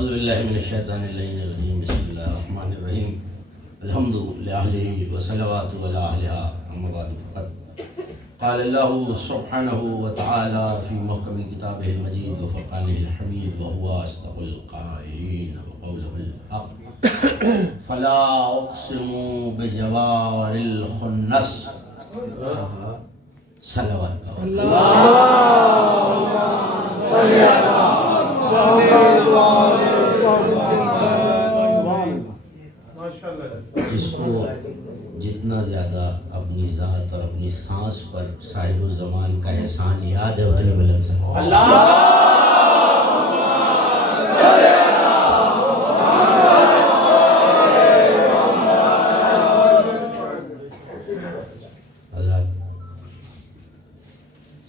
औज़ुबिल्लाहि मिनश्शैतानिर्रजीम बिस्मिल्लाहिर्रहमानिर्रहीम अल्हम्दुलिल्लाहि व सल्लल्लाहु अला अहलिहा अम्मा बाद क़ाल अल्लाहु सुब्हानहु व तआला फ़ी मुहकमी किताबिहिल मजीद व फ़ुरक़ानिहिल हमीद व हुवा अस्दक़ुल क़ाइलीन व क़ौलुहुल हक़ फ़ला उक़सिमु बिजवारिल खुन्नस सल्लल्लाहु इसको जितना ज़्यादा अपनी ज़ात और अपनी सांस पर साहिबुल ज़मान का एहसान याद है उतनी बुलंद से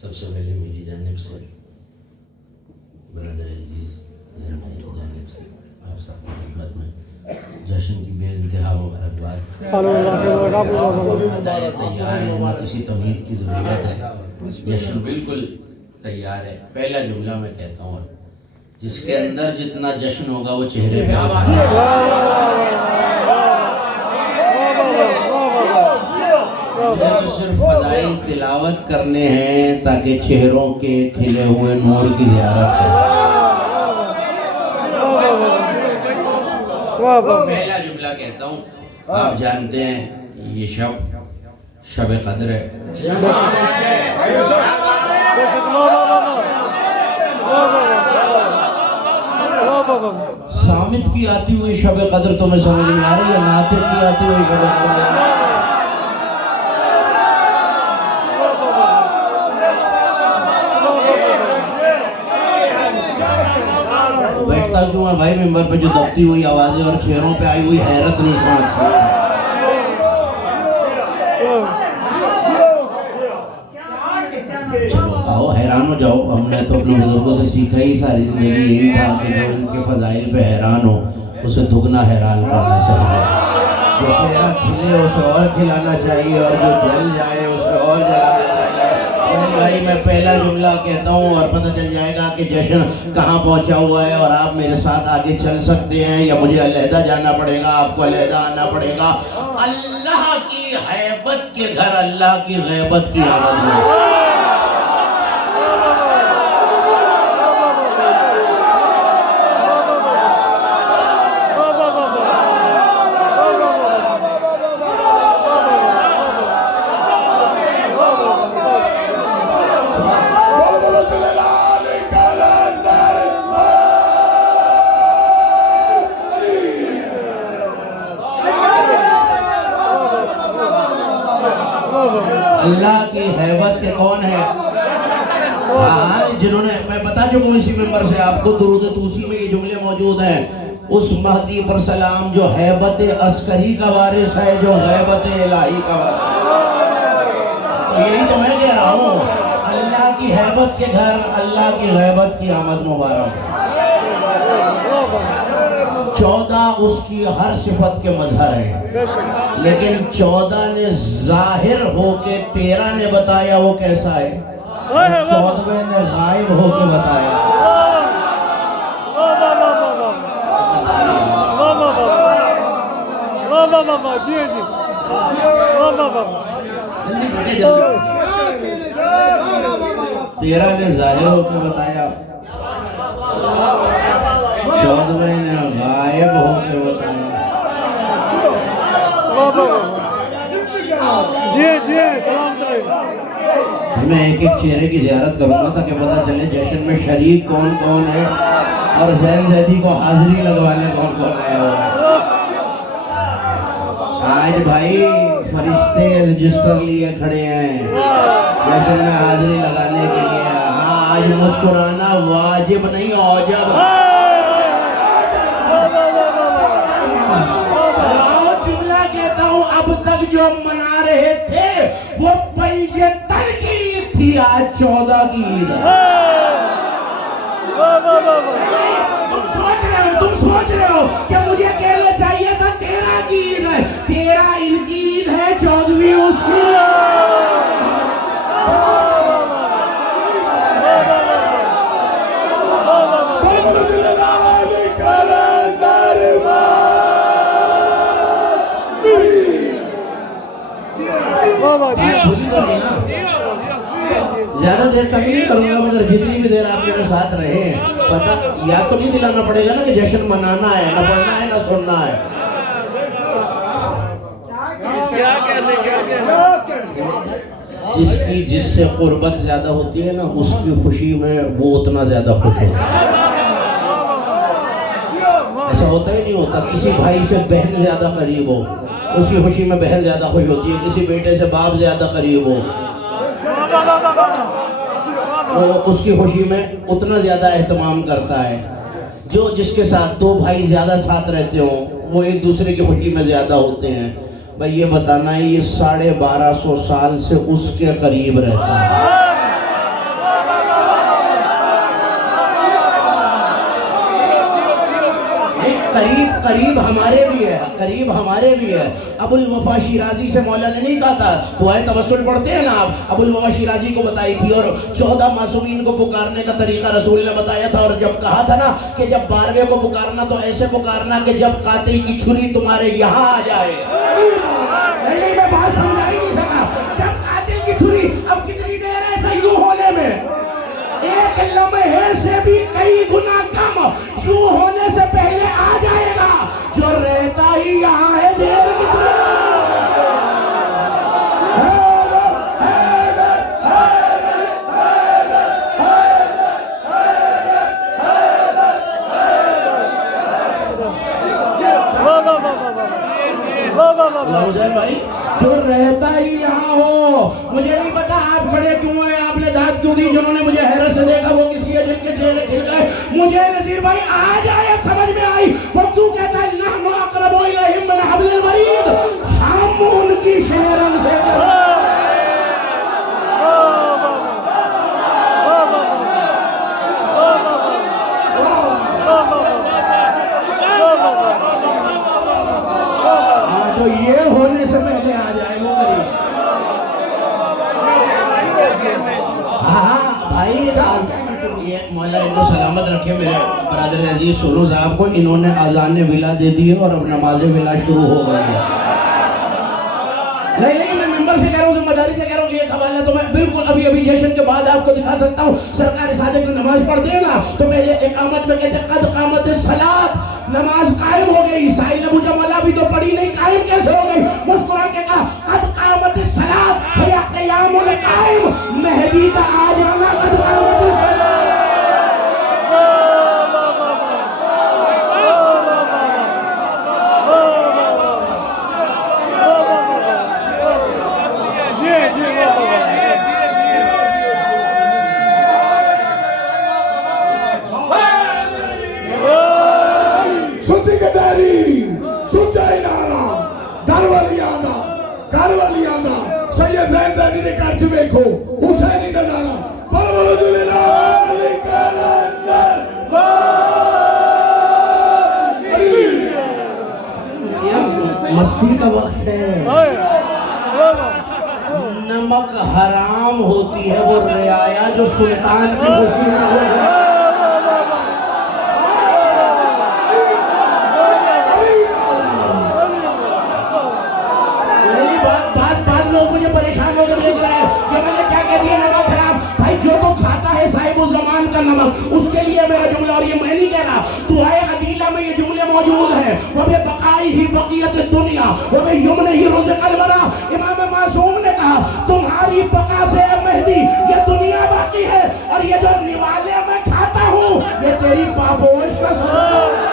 सबसे पहले मेरी जानिब से ब्रदर अजीज़ की जानिब से आप सबकी खिदमत में जश्न की बेइंतहा मुबारकबाद। तैयार है ना, किसी तमीद की ज़रूरत है, जश्न बिल्कुल तैयार है। पहला जुमला मैं कहता हूँ, जिसके अंदर जितना जश्न होगा वो चेहरे पे होगा। मुझे तो सिर्फ फ़ज़ाइल तिलावत करने हैं ताकि चेहरों के खिले हुए नूर की ज़ियारत हो। पहला जुमला कहता हूँ, आप जानते हैं ये शब कद्र है। सामित की आती हुई शब कद्र तुम्हें समझ में आ रही है? नातिक की आती हुई शब कद्र बैठता क्यों है भाई मेंबर पे? जो दबती हुई आवाजें और चेहरों पे आई हुई हैरत नहीं समझ सकता। चलो आओ, हैरान हो जाओ। हमने तो अपने बुजुर्गों से सीखा ही सारी जिंदगी यही था कि जो इनके फजाइल पे हैरान हो उसे दुगना हैरान करना चाहिए। जो चेहरा खिले उसे और खिलाना चाहिए और जो जल जाए उसे और जलाना चाहिए। भाई मैं पहला जुमला कहता हूँ और पता चल जाएगा कि जश्न कहाँ पहुँचा हुआ है और आप मेरे साथ आगे चल सकते हैं या मुझे अलहदा जाना पड़ेगा, आपको अलहदा आना पड़ेगा। अल्लाह की हैबत के घर अल्लाह की गैबत की आमद में अल्लाह की हैबत के कौन है? हाँ, जिन्होंने मैं बता चुका हूँ इसी मेंबर से आपको, दुरूद तूसी में ये जुमले मौजूद हैं। उस महदी पर सलाम जो हैबत अस्करी का वारिस है, जो हैबत इलाही का वारिस है। तो यही तो मैं कह रहा हूँ, अल्लाह की हैबत के घर अल्लाह की हैबत की आमद मुबारक। 14 उसकी हर सिफत के मजहर हैं, लेकिन 14 ने जाहिर होके 13 ने बताया वो कैसा है, 14वें ने गायब होके बताया। जी जी 13 ने जाहिर होके बताया, 14वें ने गायब होके बताया। जी जी सलाम। मैं एक एक चेहरे की ज़ियारत करूंगा ताकि पता चले जश्न में शरीक कौन कौन है और जैन जैदी को हाजिरी लगवाने कौन कौन आया हुआ है। आज भाई फरिश्ते रजिस्टर लिए खड़े हैं जश्न में हाजिरी लगाने के लिए। हाँ, आज मुस्कुराना वाजिब नहीं औजब। जुमला कहता हूँ, अब तक जो मना रहे थे वो पंजे तन की ईद थी, आज 14 की ईद है। तुम सोच रहे हो कि मुझे अकेले चाहिए था, 13 की ईद है। 13 इनकी ईद है, 14वीं उसकी। भूल ही तो नहीं ना। ज्यादा देर तक नहीं करूंगा, मगर जितनी भी देर आप मेरे साथ रहे, पता याद तो नहीं दिलाना पड़ेगा ना कि जश्न मनाना है, ना पढ़ना है, ना सुनना है। जिसकी जिससे कुर्बत ज्यादा होती है ना, उसकी खुशी में वो उतना ज्यादा खुश होता है। ऐसा होता ही नहीं होता। किसी भाई से बहन ज्यादा करीब हो, उसकी खुशी में बहन ज्यादा खुश होती है। किसी बेटे से बाप ज्यादा करीब हो, वो उसकी खुशी में उतना ज्यादा एहतमाम करता है। जो जिसके साथ दो भाई ज्यादा साथ रहते हो, वो एक दूसरे की खुशी में ज्यादा होते हैं। भाई ये बताना है, ये 1250 साल से उसके करीब रहता है। करीब हमारे भी है, करीब हमारे भी है। अबुल वफा शिराजी से मौला ने नहीं कहा था, दुआए तवस्सुल पढ़ते हैं ना आप, अबुल वफा शिराजी को बताई थी। और 14 मासूमीन को पुकारने का तरीका रसूल ने बताया था। और जब कहा था ना कि जब 12वें को पुकारना तो ऐसे पुकारना कि जब कातिल की छुरी तुम्हारे यहाँ आ जाए। नहीं, मैं बात समझा ही नहीं सका। जब कातिल की छुरी, अब कितनी देर है ऐसा यूं होने में, एक लम्हे से भी कई गुना कम यूं होने से पहले आ जाएगा। जो रहता ही यहाँ है देर भाई, जो रहता ही यहाँ हो। मुझे नहीं पता आप खड़े क्यों हैं, आपने दाद क्यों दी, जिन्होंने मुझे हैरत से देखा वो किसकी है, जिनके चेहरे खिल गए। मुझे नजीर भाई आज आया समझ में आई, वो क्यों कहता है नहनु अक़रबु इलैहि मिन हब्लिल वरीद, हम उनकी शेरन से तो ये होने से पहले आ जाए वो करीब। हाँ भाई, ये मौला इनको सलामत रखे मेरे बरादर अजीज सोनू साहब को। इन्होंने अज़ान विला दे दी है और अब नमाज विला शुरू हो गई है। नहीं, मैं मेंबर से कह रहा हूँ, जिम्मेदारी से कह रहा हूँ। ये हवाला तो मैं बिल्कुल अभी जश्न के बाद आपको दिखा सकता हूँ। सरकार सादिक में नमाज पढ़ते हैं ना, तो पहले इकामत में कहते हैं कद कामत सलात, नमाज कायम हो गई। साहिल ने पूछा मौला भी तो पढ़ी नहीं, कायम कैसे हो गई? मुस्कुरा के कहा कद कामत सलात या क़यामुल कायम, मेहदी का आ जाना कद कामत सलात। देखो हुसैनी नजारा, बलबल जुलेलाल कलंदर मस्ती का वक्त है। नमक हराम होती है वो रियाया जो सुल्तान की खुशी में हो। नमक उसके लिए मेरा जुमला, और ये मैं नहीं कह रहा, दुआए अदीला में ये जुमले मौजूद हैं। वह बकाई ही बकियत दुनिया वह यमन ही रुज़क़ल वरा। इमाम मासूम ने कहा तुम्हारी बका से मेहदी ये दुनिया बाकी है, और ये जो निवाले मैं खाता हूँ ये तेरी पापोश का सबब।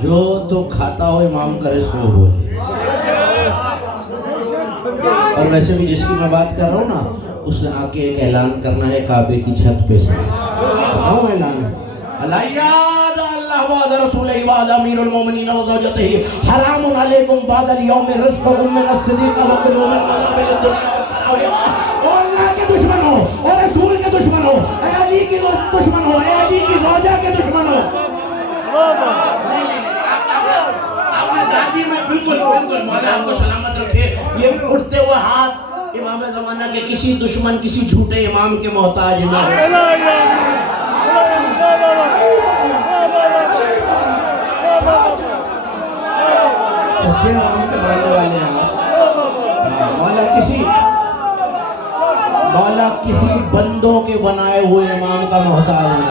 जो तो खाता हो इमाम करे सो बोले। और वैसे भी जिसकी मैं बात कर रहा हूँ ना, उसने आके एक ऐलान करना है काबे की छत पे से। बताऊँ ऐलान? अल्लाह वाद रसूलही वाद अमीरुल मोमिनीन व ज़ौजतिही हरामुन अलैकुम बादल यौम रिज़्क़ुकुम मिन अस्सिदीक़ व कुलू मिन मनाबिल दुनिया व क़राबिहा। ओ अल्लाह के दुश्मनों और रसूल के दुश्मनों, ए अली की दुश्मनों, ए अली की ज़ौजा के दुश्मनों। आपने दादी में बिल्कुल बिल्कुल मौला आपको सलामत रखे। ये उठते हुए हाथ इमाम ज़माना के किसी दुश्मन किसी झूठे इमाम के मोहताज ना हो। सच्चे इमाम के मानने वाले हैं मौला किसी बंदों के बनाए हुए इमाम का मोहताज नहीं।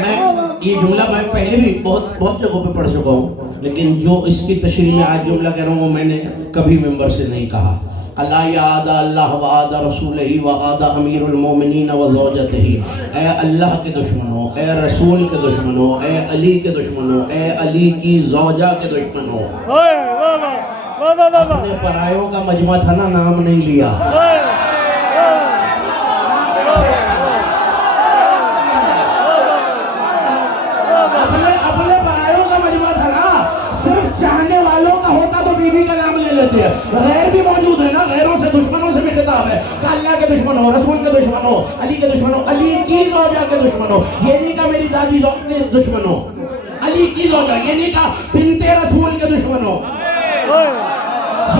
मैं ये जुमला मैं पहले भी बहुत जगहों पे पढ़ चुका हूँ, लेकिन जो इसकी तशरीह में आज जुमला कह रहा हूँ वो मैंने कभी मेंबर से नहीं कहा। अल्लाह यादा अल्लाह व आदा रसूलही व आदा अमीरुल मोमिनीन व ज़ौजतिही। ए अल्लाह के दुश्मनों, ए रसूल के दुश्मनों, ए अली के दुश्मनों, ए अली की ज़ौजा के दुश्मनों। अपने परायों का मजमा था ना, नाम नहीं लिया। अपने परायों का मजमा था ना, सिर्फ चाहने वालों का होता तो बीवी का नाम ले लेते हैं। गैर भी मौजूद है ना, गैरों से दुश्मनों से भी खिताब है। अल्लाह के दुश्मनों, रसूल के दुश्मनों, अली के दुश्मनों, अली की ज़ौजा के दुश्मनों। ये नहीं कहा मेरी दादी के दुश्मनों, अली की ज़ौजा। ये नहीं कहा बिन्ते रसूल के दुश्मनों,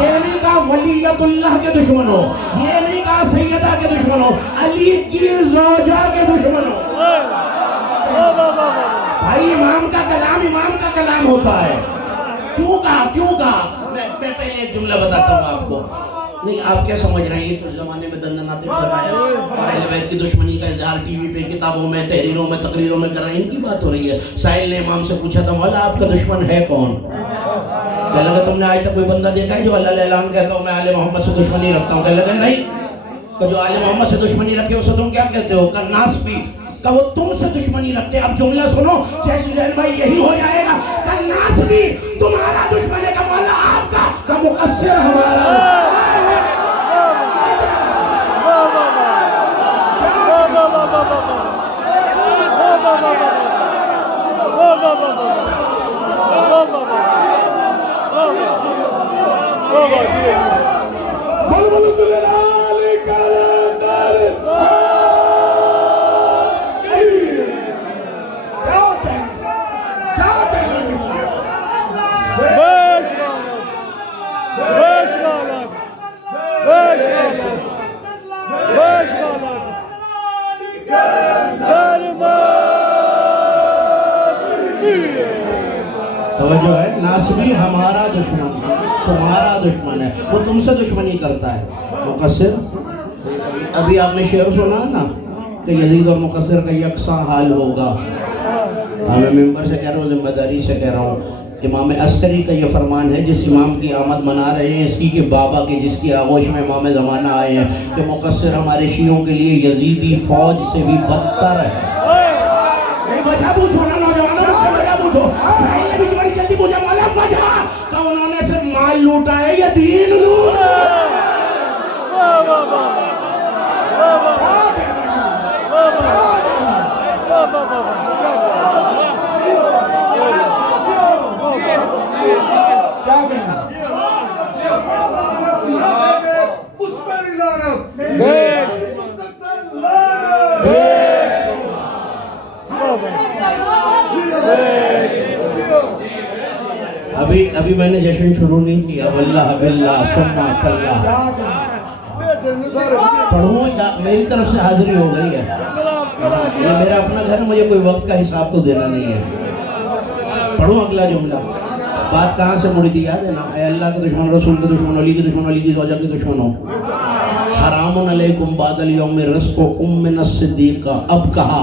ये नहीं कहा वलीयतुल्लाह के दुश्मनों, ये नहीं कहा सैयदा के दुश्मनों, अली की ज़ौजा के दुश्मनों। भाई इमाम का कलाम होता है। क्यों कहा? मैं पहले एक जुमला बताता हूँ आपको। नहीं, आप क्या समझ रहे हैं? ये तो जमाने में दंदनाते कर रहा है और अहले बैत की दुश्मनी का इजहार टीवी पे, किताबों में, तहरीरों में, तकरीरों में कर रहे हैं। इनकी बात हो रही है। साहिल ने इमाम से पूछा था, मौला आपका दुश्मन है कौन? क्या लगा तुमने आज तक कोई बंदा देखा है जो अल्लाह ऐलान कहता हूँ मैं आले मोहम्मद से दुश्मनी रखता हूँ? क्या लगा नहीं। तो जो आले मोहम्मद से दुश्मनी रखे उसे तुम क्या कहते हो? कन्नास भी का वो तुमसे दुश्मनी रखते। अब जुमला सुनो जैसे भाई, यही हो जाएगा। कन्नास भी तुम्हारा दुश्मन है का मौला आपका का मुकस्सिर हमारा। जो है नासबी हमारा दुश्मन, तुम्हारा दुश्मन है, वो तुमसे दुश्मनी करता है। मुकस्सिर, अभी आपने शेर सुना ना कि यजीद और मुकस्सिर का यकसा हाल होगा। मैं मेंबर से कह रहा हूँ, जिम्मेदारी से कह रहा हूँ। इमाम अस्करी का ये फरमान है, जिस इमाम की आमद मना रहे हैं इसकी के बाबा के जिसकी आगोश में इमाम ज़माना आए हैं, कि मुकस्सिर हमारे शियों के लिए यजीदी फौज से भी बदतर है। वजह पूछो ना नौजवानों से, वजह पूछो। साहिल ने भी बड़ी जल्दी पूछा, मौला वजह का उन्होंने सिर्फ माल लूटा है या दीन लूटा? क्या कहना? उस पर अभी मैंने जश्न शुरू नहीं किया। वल्लाह बिल्लाह सुम्मा तल्लाह पढ़ूँ या मेरी तरफ से हाजिरी हो गई है। ये मेरा अपना घर, मुझे कोई वक्त का हिसाब तो देना नहीं है। पढ़ूँ अगला जुमला। बात कहाँ से मुड़ी थी याद है ना? अल्लाह के दुश्मन, रसूल के दुश्मन, अली के दुश्मन, अली की ज़ौजा के दुश्मन हो। हरामुन अलैकुम बादल यौम रिज़्क़ुकुम मिन अस्सिदीक़। अब कहा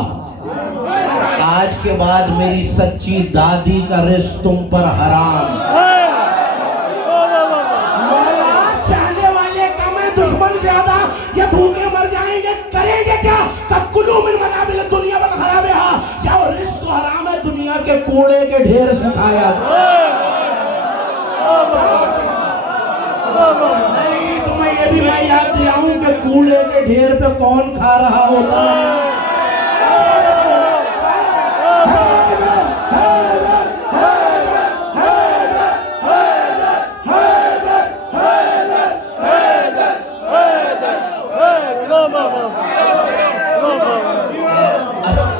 आज के बाद मेरी सच्ची दादी का रिज़्क़ तुम पर हराम। चाहने वाले कम है, दुश्मन ज्यादा। ये भूखे मर जाएंगे, करेंगे क्या? तकुलू मिन मनाबिल दुनिया वल खराबिहा। जाओ, रिज़्क़ हराम है, दुनिया के कूड़े के ढेर से खाया। नहीं, तुम्हें ये भी मैं याद दिलाऊं कि कूड़े के ढेर पे कौन खा रहा होता है।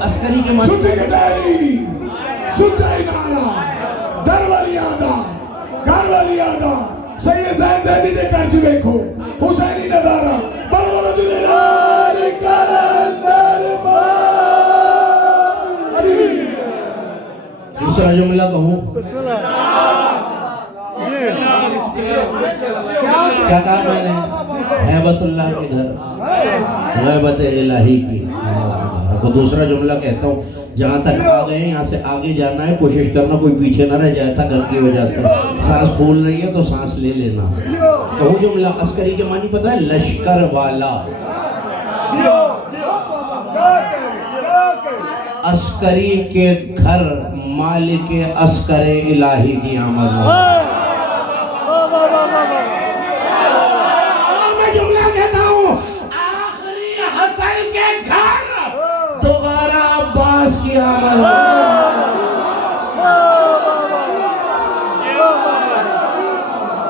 अस्करी के मन सुचाई नारा दरवालियादा घरवालियादा सैयद ज़ैदी दे कंज देखो हुसैनी नजारा बड़ बड़ जुलेलाल कलंदर दूसरा जुमला कहूँ क्या कहा मैंने? हैबतुल्लाह के घर गैबत इलाही की। तो दूसरा जुमला कहता हूँ, जहाँ तक आ गए यहाँ से आगे जाना है, कोशिश करना कोई पीछे ना रह जाए था घर की वजह से। सांस फूल रही है तो सांस ले लेना। कहूँ जुमला अस्करी के मानी पता है? लश्कर वाला। अस्करी के घर मालिक अस्कर इलाही की आमद। मैं जुमला कहता हूँ, आखिरी हसन के घर दोबारा अब्बास की आमद।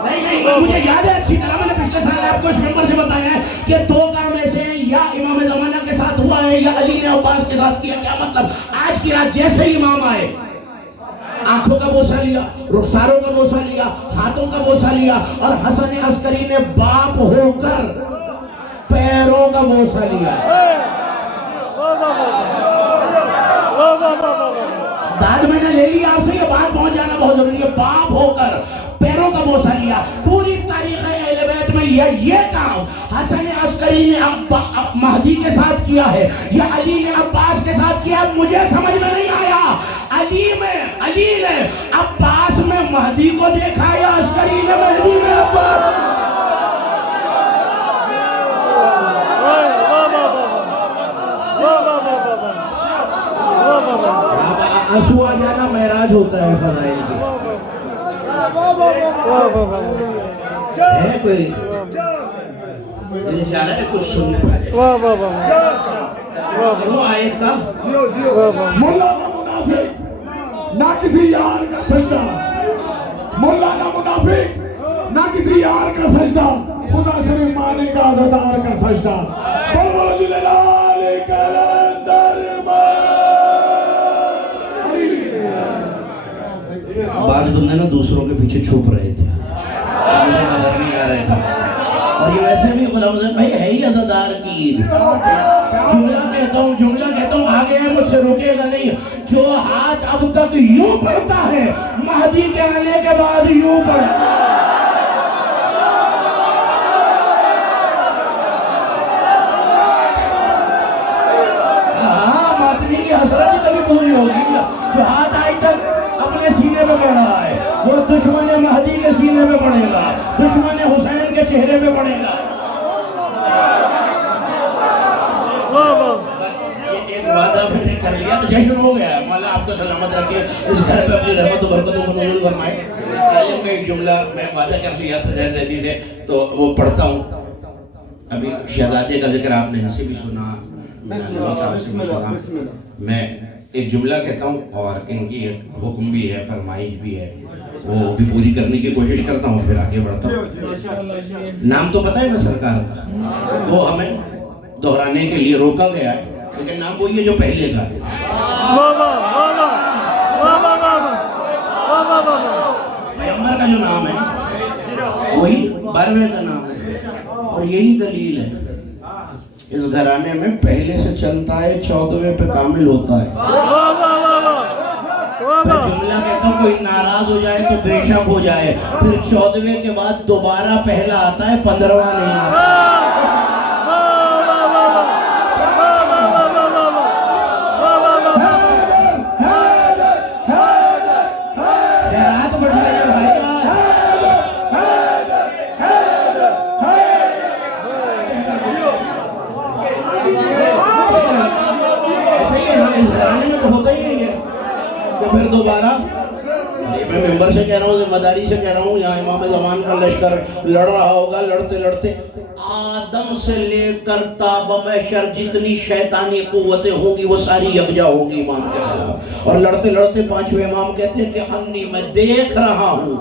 नहीं, मुझे याद है अच्छी तरह, मैंने पिछले साल आपको इस मेंबर से बताया है कि दो काम ऐसे हैं, या इमाम ज़माना के साथ हुआ है या अली ने अब्बास के साथ किया। क्या मतलब? आज की रात जैसे ही इमाम आए, आंखों का बोसा लिया, रुखसारों का बोसा लिया, हाथों का बोसा लिया, और हसन अस्करी ने बाप होकर पैरों का बोसा लिया। दाद मैंने ले लिया आपसे, ये बात पहुंच जाना बहुत जरूरी है। बाप होकर पैरों का बोसा लिया। पूरी तारीख अहले बैत में ये काम हसन अस्करी ने महदी के साथ किया है या अली ने अब्बास के साथ किया, मुझे समझ में नहीं आया। अली ने अब्बास में महदी को देखा या अस्करी ने महदी में अब्बास? आंसू आ जाना महराज होता है फज़ाइल की। है कोई दिल चाह रहा है कुछ सुनने वाले? आयत का मुल्ला ना मुनाफिक ना किसी यार का सजदा, मुल्ला ना मुनाफिक ना किसी यार का सजदा, खुदा सिर्फ मानेगा आज़ादार का सजदा। बोल बोलो जुलेलाल कलंदर बाज बंदे ना दूसरों के पीछे छुप रहे थे, मुझे नजर नहीं आ रहे थे। और ये वैसे भी गुलाम हुसैन भाई है ही अज़ादार की ईद। जुमला कहता हूँ आगे है, मुझसे रुकेगा नहीं। जो हाथ अब तक यूं पड़ता है, महदी के आने के बाद यूं पड़े। हाँ, मातमी की हसरत ही कभी पूरी होगी। जो हाथ आज तक अपने सीने में बढ़ रहा है, वो दुश्मन महदी के सीने में बढ़ेगा, दुश्मन हुसैन के चेहरे में बढ़ेगा। एक वादा मैंने कर लिया तो जश्न हो गया। मौला आपको सलामत रखे, इस घर पे अपनी रहमत और बरकतों को नज़ूल फरमाए। तालीम का एक जुमला मैं वादा कर लिया था ज़ैदी से, तो वो पढ़ता हूँ। अभी शहजादे का जिक्र आपने इनसे भी सुना, साहब से भी सुना। मैं एक जुमला कहता हूँ और इनकी हुक्म भी है, फरमाइश भी है, वो भी पूरी करने की कोशिश करता हूँ, फिर आगे बढ़ता हूँ। नाम तो पता है ना सरकार का, वो हमें दोहराने के लिए रोका गया है, लेकिन नाम वही है जो पहले का है। पैगंबर का जो नाम है वही 12वें का नाम है, और यही दलील है। इस घराने में पहले से चलता है, 14वें पे कामिल होता है। मैं जुमला कहता हूँ, कोई नाराज हो जाए तो बेशक हो जाए, फिर 14वें के बाद दोबारा पहला आता है, 15वां नहीं आता। फिर दोबारा मैं मेंबर से कह रहा हूँ, जिम्मेदारी से कह रहा हूँ, यहाँ इमाम ज़मान का लश्कर लड़ रहा होगा, लड़ते लड़ते आदम से लेकर ताब महशर जितनी शैतानी कुव्वतें होंगी वो सारी यकजा होंगी इमाम के खिलाफ। और लड़ते लड़ते पांचवें इमाम कहते हैं कि अन्नी मैं देख रहा हूँ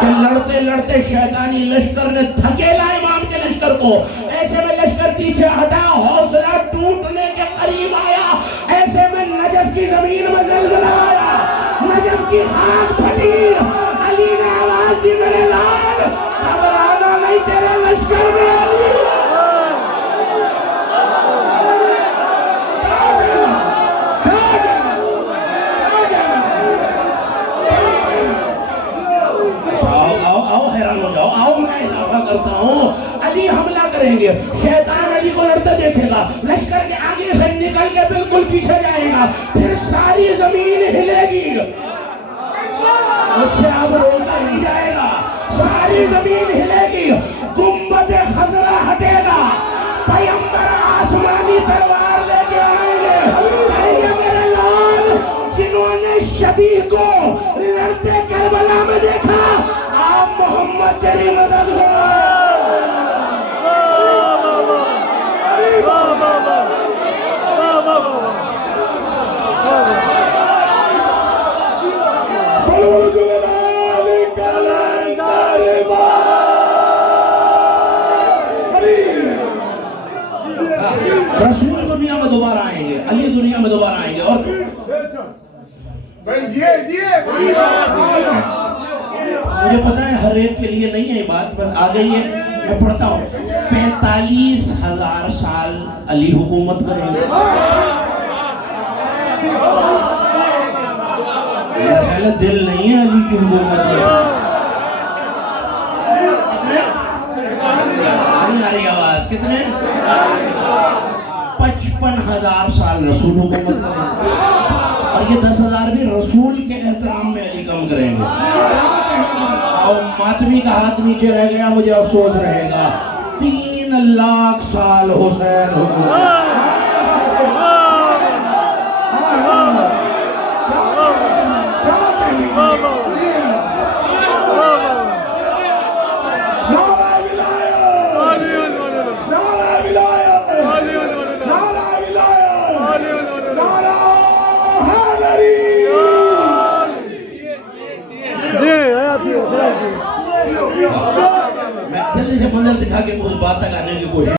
कि लड़ते लड़ते शैतानी लश्कर ने धकेला इमाम के लश्कर को। ऐसे में लश्कर पीछे हटा, हौसला टूटने के करीब आया। ऐसे में नजफ की जमीन में ज़लज़ला आया, नजफ की खाक फटी। अली ने आवाज दी, मेरे लाल घबराना नहीं, तेरे लश्कर में अली। आओ हैरान हो जाओ, आओ मैं इजाफा करता हूँ। अली हमला करेंगे, शैतान अली को लड़ते देखेगा, लश्कर के आगे से निकल के बिल्कुल पीछे जाएगा, फिर सारी जमीन हिलेगी, उससे अब रोका नहीं जाएगा, सारी जमीन हिलेगी, गुंबद खजरा हटेगा, पैगंबर आसमानी तलवार लेके आएंगे, कहेंगे मेरे लाल जिन्होंने शबी को लड़ते करबला में देखा, आप मोहम्मद तेरी मदद हो। रसूल दुनिया में दोबारा आएंगे, अली दुनिया में दोबारा आएंगे। और मुझे पता है हर एक के लिए नहीं है ये बात, बस आ गई है, मैं पढ़ता हूँ। 45,000 साल अली हुकूमत करेंगे। मेरा ख्याल है दिल नहीं है अली की हुकूमत में। नहीं आ रही आवाज, कितने? 55,000 साल रसूल हुकूमत करेंगे, और ये 10,000 भी रसूल के एहतराम में अली कम करेंगे। और मातमी का हाथ नीचे रह गया, मुझे अफसोस रहेगा। 3 लाख साल हुसैन हुकूमत। मैं जल्दी से मंजर दिखा के उस बात तक आने की कोशिश